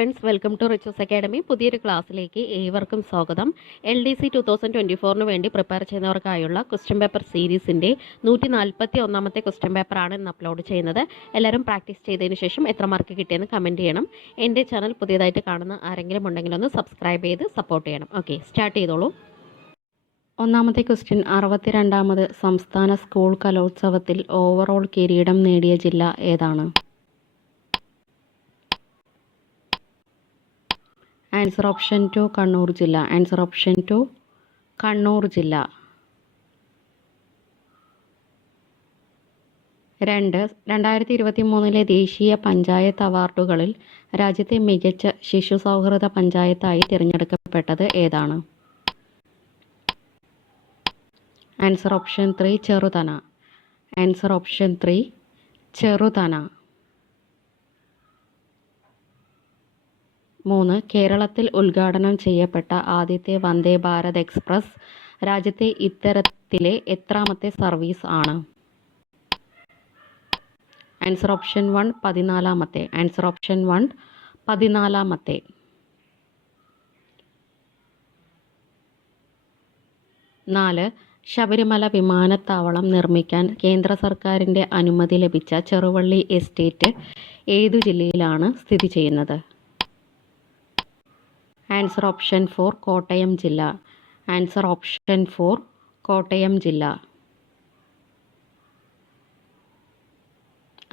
Friends, welcome to Riches Academy. പുതിയൊരു ക്ലാസ്സിലേക്ക് ഏവർക്കും സ്വാഗതം. LDC 2024 വേണ്ടി പ്രിപ്പയർ ചെയ്യുന്നവർക്കായുള്ള ക്വസ്റ്റ്യൻ പേപ്പർ സീരീസിൻ്റെ 141ാമത്തെ ക്വസ്റ്റ്യൻ പേപ്പറാണ് ഇന്ന് അപ്ലോഡ് ചെയ്യുന്നത്. എല്ലാവരും പ്രാക്ടീസ് ചെയ്തതിന് ശേഷം എത്ര മാർക്ക് കിട്ടിയെന്ന് കമൻറ്റ് ചെയ്യണം. എൻ്റെ ചാനൽ പുതിയതായിട്ട് കാണുന്ന ആരെങ്കിലും ഉണ്ടെങ്കിൽ ഒന്ന് സബ്സ്ക്രൈബ് ചെയ്ത് സപ്പോർട്ട് ചെയ്യണം. ഓക്കെ, സ്റ്റാർട്ട് ചെയ്തോളൂ. ഒന്നാമത്തെ ക്വസ്റ്റ്യൻ, 62ാമത് സംസ്ഥാന സ്കൂൾ കലോത്സവത്തിൽ ഓവറോൾ കിരീടം നേടിയ ജില്ല ഏതാണ്? ആൻസർ ഓപ്ഷൻ 2 കണ്ണൂർ ജില്ല. ആൻസർ ഓപ്ഷൻ 2 കണ്ണൂർ ജില്ല. 2. 2023 ദേശീയ പഞ്ചായത്ത് അവാർഡുകളിൽ രാജ്യത്തെ മികച്ച ശിശു സൗഹൃദ പഞ്ചായത്തായി തിരഞ്ഞെടുക്കപ്പെട്ടത് ഏതാണ്? Answer option 3 Cheruthana. Answer option 3 Cheruthana. 3. കേരളത്തിൽ ഉദ്ഘാടനം ചെയ്യപ്പെട്ട ആദ്യത്തെ വന്ദേ ഭാരത് എക്സ്പ്രസ് രാജ്യത്തെ ഇത്തരത്തിലെ എത്രാമത്തെ സർവീസ് ആണ്? ആൻസർ ഓപ്ഷൻ 1 14ാമത്തെ. ആൻസർ ഓപ്ഷൻ 1 14ാമത്തെ. 4. ശബരിമല വിമാനത്താവളം നിർമ്മിക്കാൻ കേന്ദ്ര സർക്കാരിൻ്റെ അനുമതി ലഭിച്ച ചെറുവള്ളി എസ്റ്റേറ്റ് ഏതു ജില്ലയിലാണ് സ്ഥിതി ചെയ്യുന്നത്? ആൻസർ ഓപ്ഷൻ 4 കോട്ടയം ജില്ല. ആൻസർ ഓപ്ഷൻ 4 കോട്ടയം ജില്ല.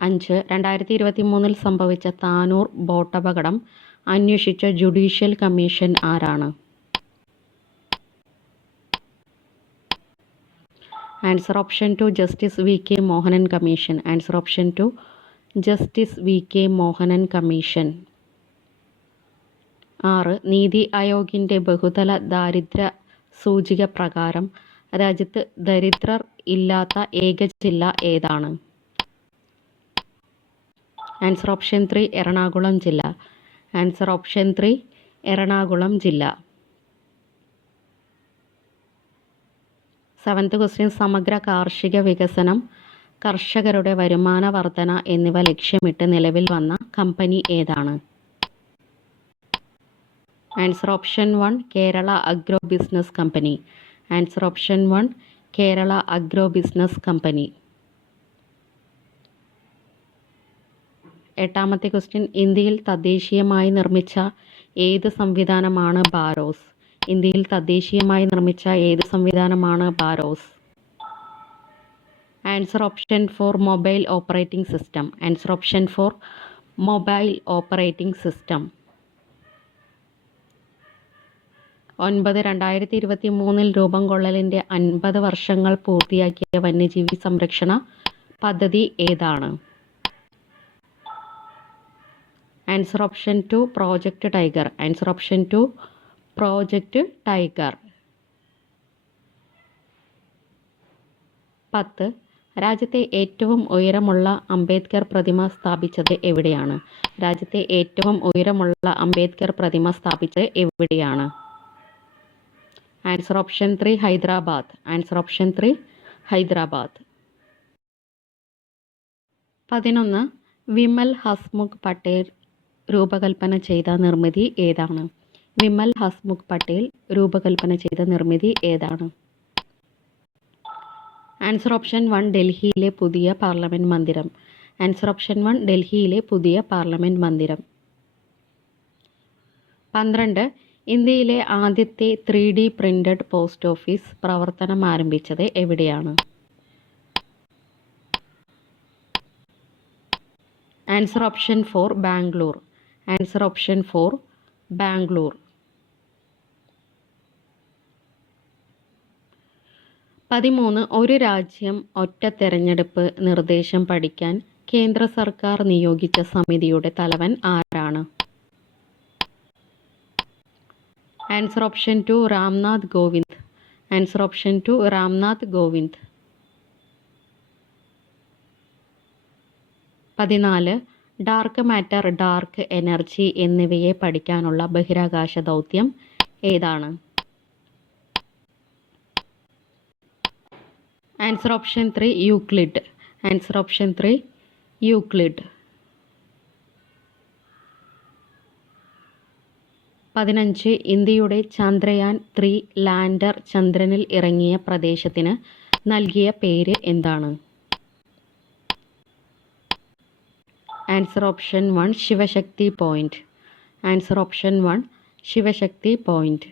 5. 2023 സംഭവിച്ച താനൂർ ബോട്ടപകടം അന്വേഷിച്ച ജുഡീഷ്യൽ കമ്മീഷൻ ആരാണ്? Answer option 2 justice VK Mohanan commission. Answer option 2 justice VK Mohanan commission. 6. നീതി ആയോഗിൻ്റെ ബഹുതല ദാരിദ്ര്യ സൂചിക പ്രകാരം രാജ്യത്ത് ദരിദ്രർ ഇല്ലാത്ത ഏക ജില്ല ഏതാണ്? ആൻസർ ഓപ്ഷൻ 3 എറണാകുളം ജില്ല. ആൻസർ ഓപ്ഷൻ 3 എറണാകുളം ജില്ല. 7th ക്വസ്റ്റ്യൻ, സമഗ്ര കാർഷിക വികസനം, കർഷകരുടെ വരുമാന വർധന എന്നിവ ലക്ഷ്യമിട്ട് നിലവിൽ വന്ന കമ്പനി ഏതാണ്? Answer option 1 Kerala agro business company. Answer option 1 Kerala agro business company. 8ാമത്തെ ക്വസ്റ്റ്യൻ, ഇന്ത്യയിൽ തദ്ദേശീയമായി നിർമ്മിച്ച ഏത് സംവിധാനമാണ് ബാരോസ്? ഇന്ത്യയിൽ തദ്ദേശീയമായി നിർമ്മിച്ച ഏത് സംവിധാനമാണ് BharOS? Answer option 4 mobile operating system. Answer option 4 mobile operating system. 9. 2023 രൂപം കൊള്ളലിൻ്റെ 50 വർഷങ്ങൾ പൂർത്തിയാക്കിയ വന്യജീവി സംരക്ഷണ പദ്ധതി ഏതാണ്? Answer option 2 project tiger. Answer option 2 project tiger. 10. രാജ്യത്തെ ഏറ്റവും ഉയരമുള്ള അംബേദ്കർ പ്രതിമ സ്ഥാപിച്ചത് എവിടെയാണ്? രാജ്യത്തെ ഏറ്റവും ഉയരമുള്ള അംബേദ്കർ പ്രതിമ സ്ഥാപിച്ചത് എവിടെയാണ്? Answer option 3 Hyderabad. Answer option 3 Hyderabad. 11. Vimal Hasmukh Patel രൂപകൽപ്പന ചെയ്ത നിർമ്മിതി ഏതാണ്? വിമൽ ഹസ്മുഖ് പട്ടേൽ രൂപകൽപ്പന ചെയ്ത നിർമ്മിതി ഏതാണ്? ആൻസർ ഓപ്ഷൻ 1 ഡൽഹിയിലെ പുതിയ പാർലമെൻറ്റ് മന്ദിരം. ആൻസർ ഓപ്ഷൻ 1 ഡൽഹിയിലെ പുതിയ പാർലമെൻറ്റ് മന്ദിരം. 12. ഇന്ത്യയിലെ ആദ്യത്തെ 3D പ്രിന്റഡ് പോസ്റ്റ് ഓഫീസ് പ്രവർത്തനം ആരംഭിച്ചത് എവിടെയാണ്? Answer option 4 Bangalore. Answer option 4 Bangalore. 13. ഒരു രാജ്യം ഒറ്റ തെരഞ്ഞെടുപ്പ് നിർദ്ദേശം പഠിക്കാൻ കേന്ദ്ര സർക്കാർ നിയോഗിച്ച സമിതിയുടെ തലവൻ ആരാണ്? Answer option 2 Ramnath Kovind. Answer option 2 Ramnath Kovind. 14. Dark matter, dark energy എന്നിവയെ പഠിക്കാനുള്ള ബഹിരാകാശ ദൗത്യം ഏതാണ്? Answer option 3 Euclid. Answer option 3 Euclid. 15 ഇന്ത്യയുടെ ചന്ദ്രയാൻ 3 ലാൻഡർ ചന്ദ്രനിൽ ഇറങ്ങിയ പ്രദേശത്തിന് നൽകിയ പേര് എന്താണ്? Answer option 1 Shivashakti point. Answer option 1 Shivashakti point.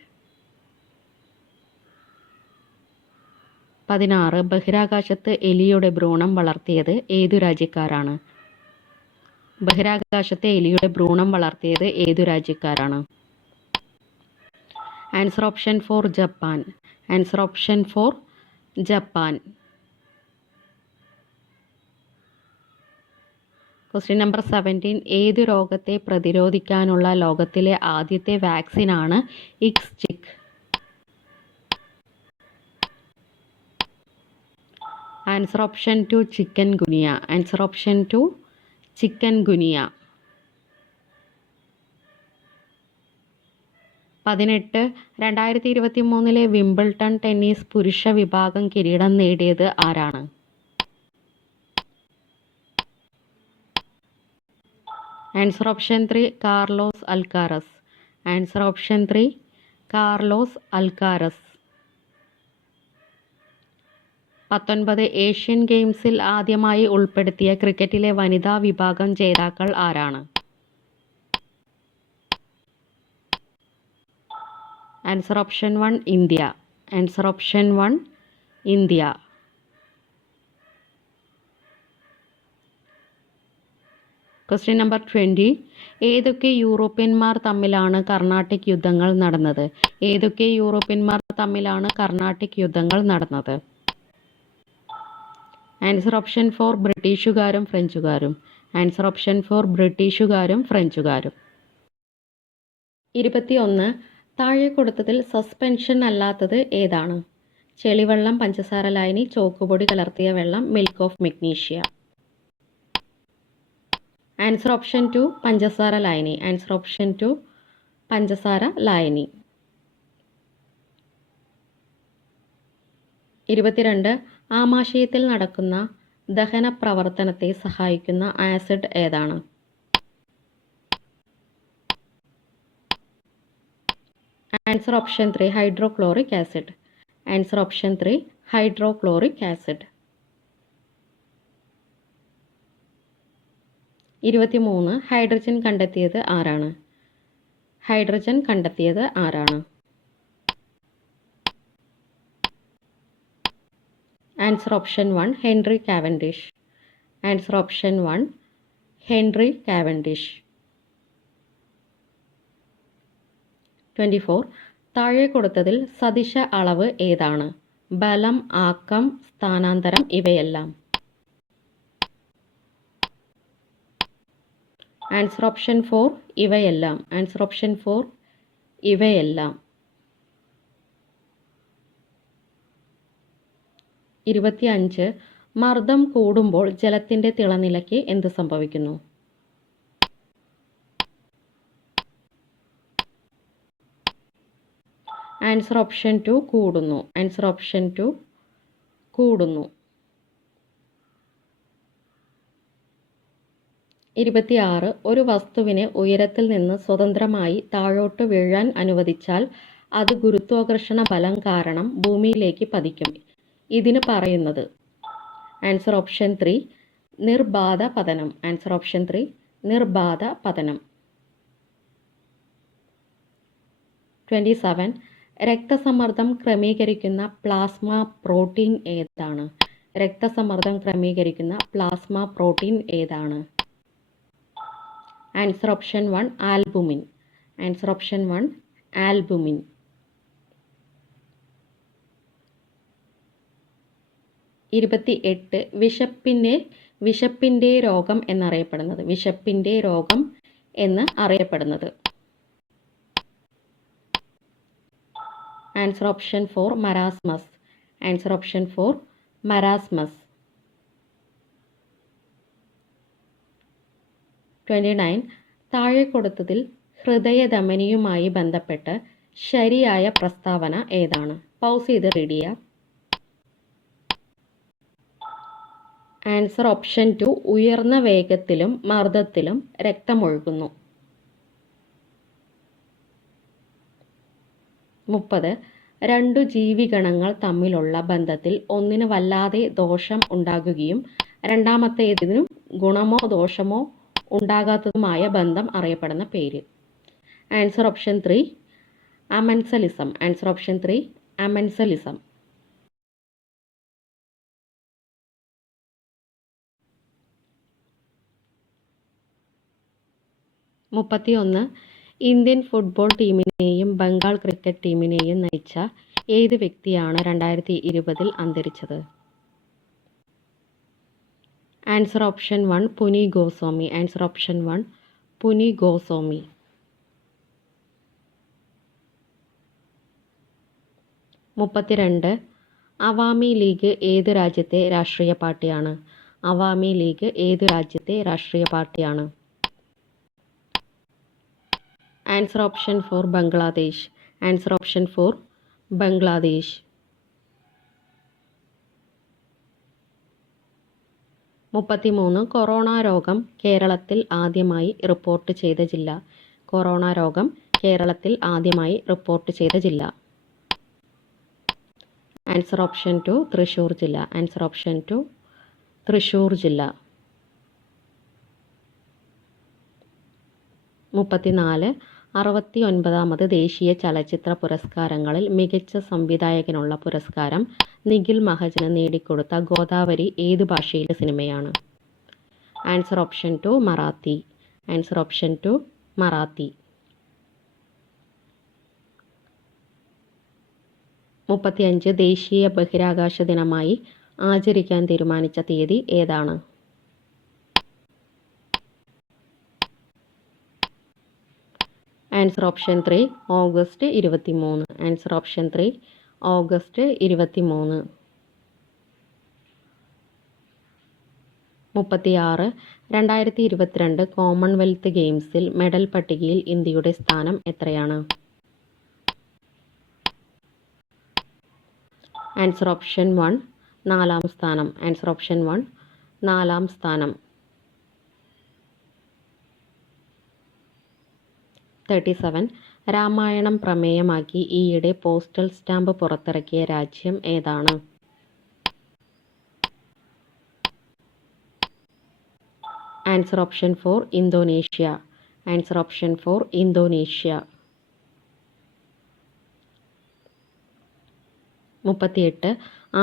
16 ബഹിരാകാശത്ത് എലിയുടെ ഭ്രൂണം വളർത്തിയത് ഏതു രാജ്യക്കാരാണ്? ബഹിരാകാശത്തെ എലിയുടെ ഭ്രൂണം വളർത്തിയത് ഏതു രാജ്യക്കാരാണ്? Answer option 4 Japan. Answer option 4 Japan. Question number 17 ഏതു രോഗത്തെ പ്രതിരോധിക്കാനുള്ള ലോകത്തിലെ ആദ്യത്തെ വാക്സിനാണ് Ixchiq? Answer option 2 chikungunya. Answer option 2 chikungunya. 18 2023 Wimbledon tennis പുരുഷ വിഭാഗം കിരീടം നേടിയത് ആരാണ്? Answer option 3 Carlos Alcaraz. Answer option 3 Carlos Alcaraz. 19 Asian ഗെയിംസിൽ ആദ്യമായി ഉൾപ്പെടുത്തിയ ക്രിക്കറ്റിലെ വനിതാ വിഭാഗം ജേതാക്കൾ ആരാണ്? Answer option 1 India. Answer option 1 India. Question number 20 ഏതൊക്കെ യൂറോപ്യന്മാർ തമ്മിലാണ് കർണാട്ടിക് യുദ്ധങ്ങൾ നടന്നത്? ഏതൊക്കെ യൂറോപ്യന്മാർ തമ്മിലാണ് കർണാട്ടിക് യുദ്ധങ്ങൾ നടന്നത്? ആൻസർ ഓപ്ഷൻ 4 ബ്രിട്ടീഷുകാരും ഫ്രഞ്ചുകാരും. ആൻസർ ഓപ്ഷൻ 4 ബ്രിട്ടീഷുകാരും ഫ്രഞ്ചുകാരും. 21 താഴെ കൊടുത്തതിൽ സസ്പെൻഷൻ അല്ലാത്തത് ഏതാണ്? ചെളിവെള്ളം, പഞ്ചസാര ലായനി, ചോക്കുപൊടി കലർത്തിയ വെള്ളം, മിൽക്ക് ഓഫ് മെഗ്നീഷ്യ. ആൻസർ ഓപ്ഷൻ 2 പഞ്ചസാര ലായനി. ആൻസർ ഓപ്ഷൻ 2 പഞ്ചസാര ലായനി. 22 ആമാശയത്തിൽ നടക്കുന്ന ദഹന പ്രവർത്തനത്തെ സഹായിക്കുന്ന ആസിഡ് ഏതാണ്? Answer option 3 hydrochloric acid. Answer option 3 hydrochloric acid. 23 hydrogen കണ്ടെത്തിയത് ആരാണ്? ഹൈഡ്രജൻ കണ്ടെത്തിയത് ആരാണ്? Answer option 1 Henry Cavendish. Answer option 1 Henry Cavendish. 24 താഴെ കൊടുത്തതിൽ സദിശ അളവ് ഏതാണ്? ബലം, ആക്കം, സ്ഥാനാന്തരം ഇവയെല്ലാം. ആൻസർ ഓപ്ഷൻ 4 ഇവയെല്ലാം. ആൻസർ ഓപ്ഷൻ 4 ഇവയെല്ലാം. 25 മർദ്ദം കൂടുമ്പോൾ ജലത്തിൻ്റെ തിളനിലയ്ക്ക് എന്ത് സംഭവിക്കുന്നു? ആൻസർ ഓപ്ഷൻ 2 കൂടുന്നു. ആൻസർ ഓപ്ഷൻ 2 കൂടുന്നു. 26 ഒരു വസ്തുവിനെ ഉയരത്തിൽ നിന്ന് സ്വതന്ത്രമായി താഴോട്ട് വീഴാൻ അനുവദിച്ചാൽ അത് ഗുരുത്വാകർഷണ ബലം കാരണം ഭൂമിയിലേക്ക് പതിക്കും. ഇതിന് പറയുന്നത്? ആൻസർ ഓപ്ഷൻ 3 നിർബാധ പതനം. ആൻസർ ഓപ്ഷൻ 3 നിർബാധ പതനം. 27 രക്തസമ്മർദ്ദം ക്രമീകരിക്കുന്ന പ്ലാസ്മ പ്രോട്ടീൻ ഏതാണ്? രക്തസമ്മർദ്ദം ക്രമീകരിക്കുന്ന പ്ലാസ്മ പ്രോട്ടീൻ ഏതാണ്? Answer option 1 albumin. Answer option 1 albumin. 28 വിശപ്പിൻ്റെ രോഗം എന്നറിയപ്പെടുന്നത്. വിശപ്പിൻ്റെ രോഗം എന്ന് അറിയപ്പെടുന്നത്. Answer option 4 marasmus. Answer option 4 marasmus. 29 താഴെ കൊടുത്തതിൽ ഹൃദയധമനിയുമായി ബന്ധപ്പെട്ട് ശരിയായ പ്രസ്താവന ഏതാണ്? പൗസ് ചെയ്ത് റീഡ് ചെയ്യുക. ആൻസർ ഓപ്ഷൻ 2 ഉയർന്ന വേഗത്തിലും മർദ്ദത്തിലും രക്തമൊഴുകുന്നു. 30. രണ്ടു ജീവിഗണങ്ങൾ തമ്മിലുള്ള ബന്ധത്തിൽ ഒന്നിന് വല്ലാതെ ദോഷം ഉണ്ടാകുകയും രണ്ടാമത്തേതിനു ഗുണമോ ദോഷമോ ഉണ്ടാകാത്തതുമായ ബന്ധം അറിയപ്പെടുന്ന പേര്. Answer option 3 amensalism. Answer option 3 amensalism. 31. Indian football ടീമിനെയും ബംഗാൾ ക്രിക്കറ്റ് ടീമിനെയും നയിച്ച ഏത് വ്യക്തിയാണ് 2020 അന്തരിച്ചത്? Answer option 1 Puni Goswami. Answer option 1 Puni Goswami. 32. Awami League ഏത് രാജ്യത്തെ രാഷ്ട്രീയ പാർട്ടിയാണ്? അവാമി ലീഗ് ഏത് രാജ്യത്തെ രാഷ്ട്രീയ പാർട്ടിയാണ്? Answer option 4 Bangladesh. Answer option 4 Bangladesh. 33. Corona രോഗം കേരളത്തിൽ ആദ്യമായി റിപ്പോർട്ട് ചെയ്ത ജില്ല? കൊറോണ രോഗം കേരളത്തിൽ ആദ്യമായി റിപ്പോർട്ട് ചെയ്ത ജില്ല? ആൻസർ ഓപ്ഷൻ 2 തൃശ്ശൂർ ജില്ല. ആൻസർ ഓപ്ഷൻ 2 തൃശ്ശൂർ ജില്ല. 34. 69ാമത് ദേശീയ ചലച്ചിത്ര പുരസ്കാരങ്ങളിൽ മികച്ച സംവിധായകനുള്ള പുരസ്കാരം നിഖിൽ മഹജന് നേടിക്കൊടുത്ത ഗോദാവരി ഏത് ഭാഷയിലെ സിനിമയാണ്? Answer option 2 Marathi. Answer option 2 Marathi. 35. ദേശീയ ബഹിരാകാശ ദിനമായി ആചരിക്കാൻ തീരുമാനിച്ച തീയതി ഏതാണ്? Answer option 3 August 23. Answer option 3 August 23. 36. 2022 Commonwealth ഗെയിംസിൽ മെഡൽ പട്ടികയിൽ ഇന്ത്യയുടെ സ്ഥാനം എത്രയാണ്? ആൻസർ ഓപ്ഷൻ 1 4-ാം സ്ഥാനം. ആൻസർ ഓപ്ഷൻ 1 4-ാം സ്ഥാനം. 37. രാമായണം പ്രമേയമാക്കി ഈയിടെ പോസ്റ്റൽ സ്റ്റാമ്പ് പുറത്തിറക്കിയ രാജ്യം ഏതാണ്? Answer option 4 Indonesia. Answer option 4 Indonesia. 38.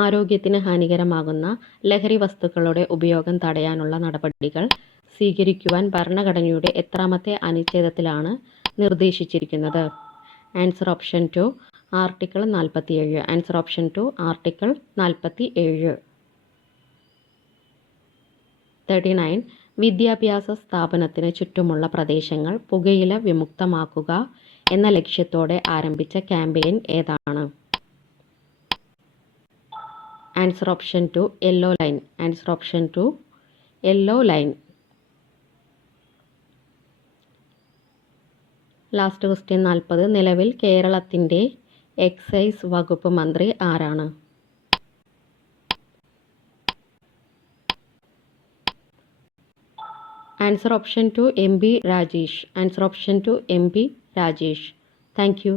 ആരോഗ്യത്തിന് ഹാനികരമാകുന്ന ലഹരി വസ്തുക്കളുടെ ഉപയോഗം തടയാനുള്ള നടപടികൾ സ്വീകരിക്കുവാൻ ഭരണഘടനയുടെ എത്രാമത്തെ അനുച്ഛേദത്തിലാണ് നിർദ്ദേശിച്ചിരിക്കുന്നത്? Answer option 2 article 47. Answer option 2 article 47. 39. വിദ്യാഭ്യാസ സ്ഥാപനത്തിന് ചുറ്റുമുള്ള പ്രദേശങ്ങൾ പുകയില വിമുക്തമാക്കുക എന്ന ലക്ഷ്യത്തോടെ ആരംഭിച്ച ക്യാമ്പയിൻ ഏതാണ്? Answer option 2 yellow line. Answer option 2 yellow line. Last question 40. നിലവിൽ കേരളത്തിൻ്റെ എക്സൈസ് വകുപ്പ് മന്ത്രി ആരാണ്? Answer option 2 M B Rajesh. Answer option 2 M B Rajesh. Thank you.